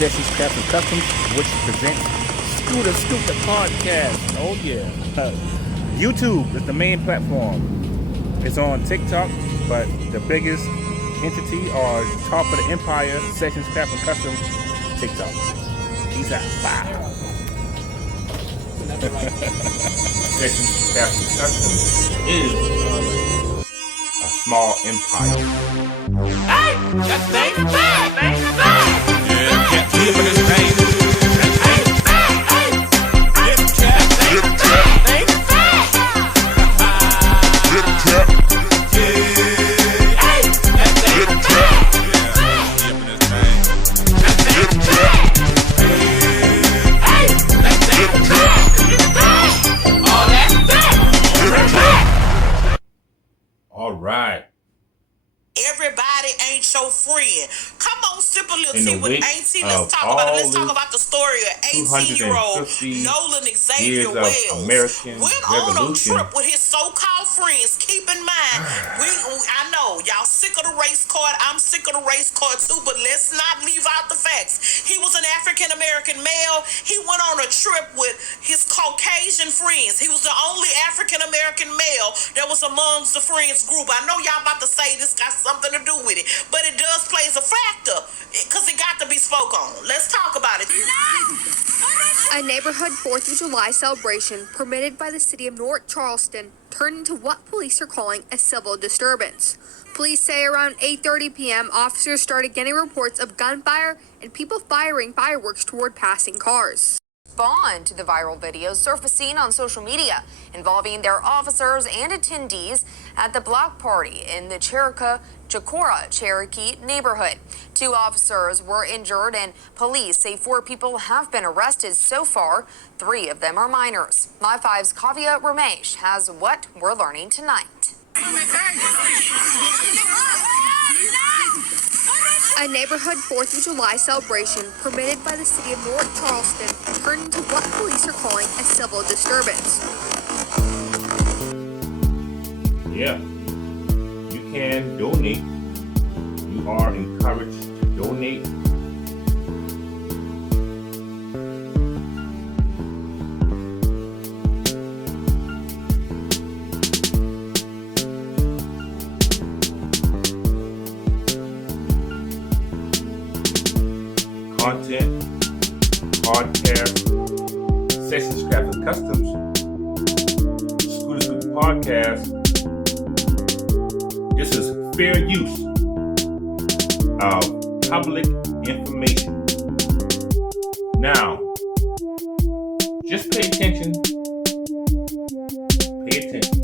SessionsCustoms, which presents Scooter Scoot the podcast. Oh yeah. YouTube is the main platform. It's on TikTok, but the biggest entity or top of the empire, SessionsCustoms TikTok. Peace out. Bye. SessionsCustoms is a small empire. Hey, that thing is bad. Yeah, can't keep this thing. That thing is bad. Lip tap. Lip tap. Thing is bad. Lip tap. Yeah. Hey, that thing is bad. Yeah, keep this thing. That thing is bad. Hey, that thing is bad. All that bad. All right. Everybody ain't your friend. Come on, sip a little In the tea with wake Auntie. of Let's talk about it. Let's all talk about the story of 18-year-old 250 Nolan Xavier years of Wells. American Went on a Revolution. trip with his so-called friends. Keep in mind, I know y'all sick of the race card. I'm sick of the race card too, but let's not leave out the facts. He was an African-American male. He went on a trip with his Caucasian friends. He was the only African-American male that was amongst the friends group. I know y'all about to say this got something to do with it, but it does play as a factor because it got to be spoke on. Let's talk about it. A neighborhood 4th of July celebration permitted by the city of North Charleston turned into what police are calling a civil disturbance. Police say around 8:30 p.m. officers started getting reports of gunfire and people firing fireworks toward passing cars. Respond to the viral videos surfacing on social media involving their officers and attendees at the block party in the Chicora Cherokee neighborhood. 2 officers were injured and police say 4 people have been arrested so far. 3 of them are minors. Live 5's Kavya Ramesh has what we're learning tonight. A neighborhood 4th of July celebration permitted by the city of North Charleston turned into what police are calling a civil disturbance. Yeah, you can donate. You are encouraged to donate. Content, podcast, SessionsCustoms, Scooter Scoot podcast. This is fair use of public information. Now, just pay attention. Pay attention.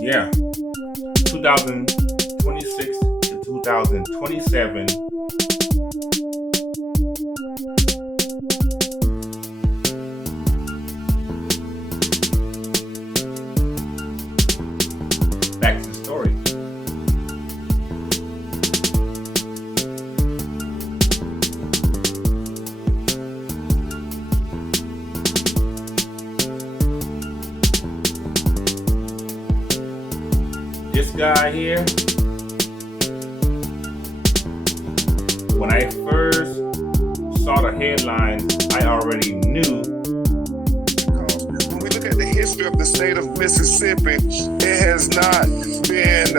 Yeah, 2026 to 2027. Back to the story. This guy here, when I first saw the headline, I already knew. When we look at the history of the state of Mississippi, it has not been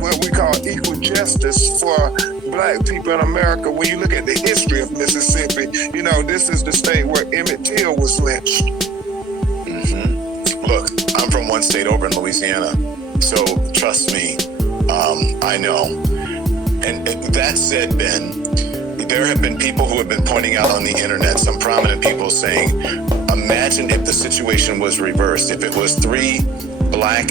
what we call equal justice for black people in America. When you look at the history of Mississippi, you know, this is the state where Emmett Till was lynched. Look, I'm from one state over in Louisiana, so trust me, I know. And that said, Ben, there have been people who have been pointing out on the internet, some prominent people saying, imagine if the situation was reversed, if it was 3 black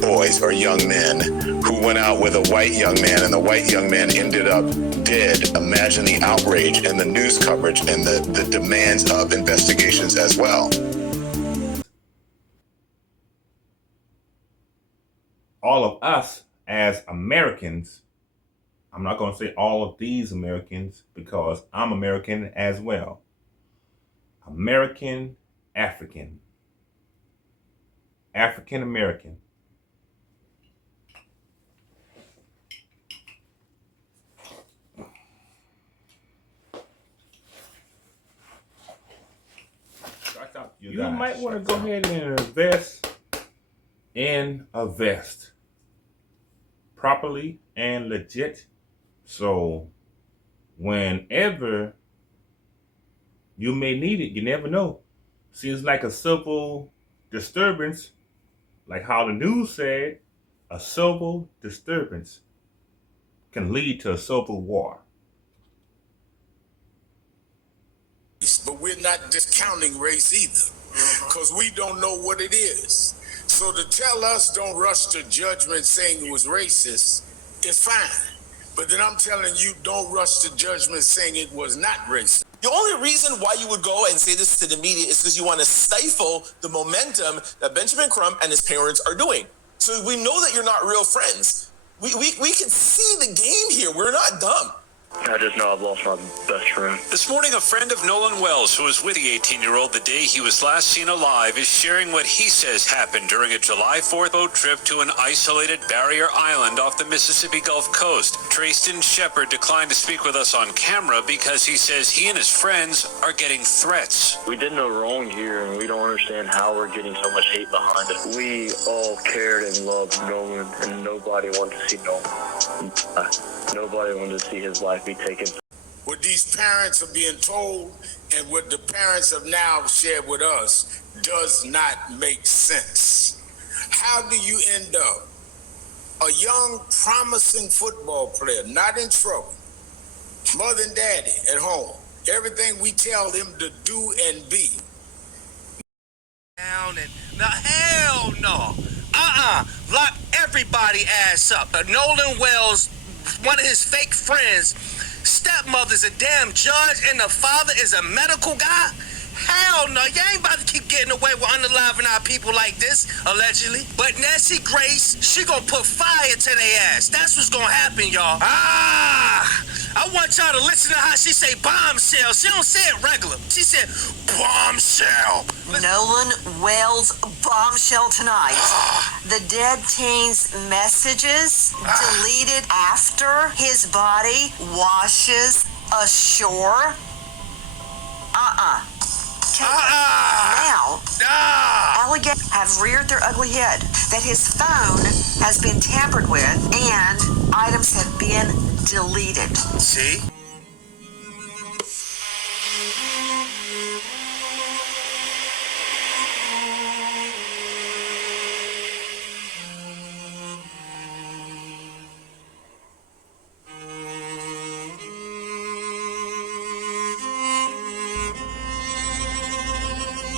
boys or young men who went out with a white young man and the white young man ended up dead. Imagine the outrage and the news coverage and the demands of investigations as well. All of us as Americans, I'm not going to say all of these Americans because I'm American as well. American, African. African American. You might want to go ahead and invest in a vest properly and legit. So whenever you may need it, you never know. See, it's like a civil disturbance, like how the news said, a civil disturbance can lead to a civil war. But we're not discounting race either, because we don't know what it is. So to tell us don't rush to judgment saying it was racist is fine. But then I'm telling you, don't rush to judgment saying it was not racist. The only reason why you would go and say this to the media is because you want to stifle the momentum that Benjamin Crump and his parents are doing. So we know that you're not real friends. We can see the game here. We're not dumb. I just know I've lost my best friend. This morning, a friend of Nolan Wells, who was with the 18-year-old the day he was last seen alive, is sharing what he says happened during a July 4th boat trip to an isolated barrier island off the Mississippi Gulf Coast. Trayston Shepard declined to speak with us on camera because he says he and his friends are getting threats. We did no wrong here, and we don't understand how we're getting so much hate behind it. We all cared and loved Nolan, and nobody wanted to see Nolan. Nobody wanted to see his life be taken. What these parents are being told and what the parents have now shared with us does not make sense. How do you end up a young, promising football player, not in trouble, mother and daddy at home, everything we tell them to do and be? Down and now, hell no. Lock everybody ass up. Nolan Wells, one of his fake friends, stepmother's a damn judge and the father is a medical guy? Hell no, you ain't about to keep getting away with unaliving our people like this, allegedly. But Nancy Grace, she gonna put fire to their ass. That's what's gonna happen, y'all. I want y'all to listen to how she say bombshell. She don't say it regular. She said bombshell. Nolan Wells bombshell tonight. The dead teen's messages deleted after his body washes ashore. Now, alligators have reared their ugly head that his phone has been tampered with and items have been deleted. See?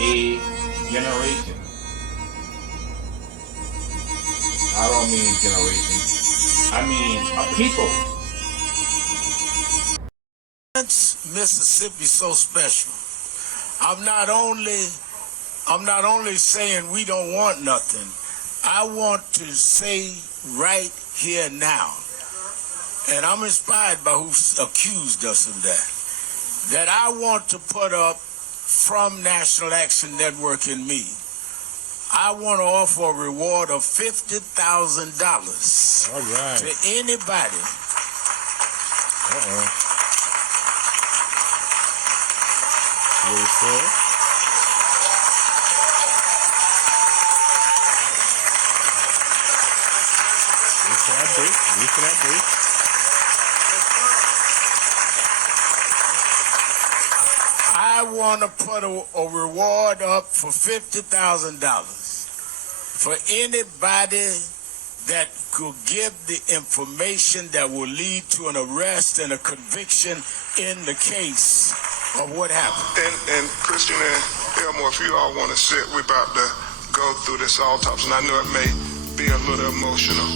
A generation. I don't mean generation. I mean a people. Mississippi so special. I'm not only saying we don't want nothing. I want to say right here now, and I'm inspired by who accused us of that I want to put up from National Action Network and me. I want to offer a reward of $50,000 to anybody. I want to put a reward up for $50,000 for anybody that could give the information that will lead to an arrest and a conviction in the case of what happened. And Christian and Elmore, if you all want to sit, we're about to go through this autopsy, and I know it may be a little emotional.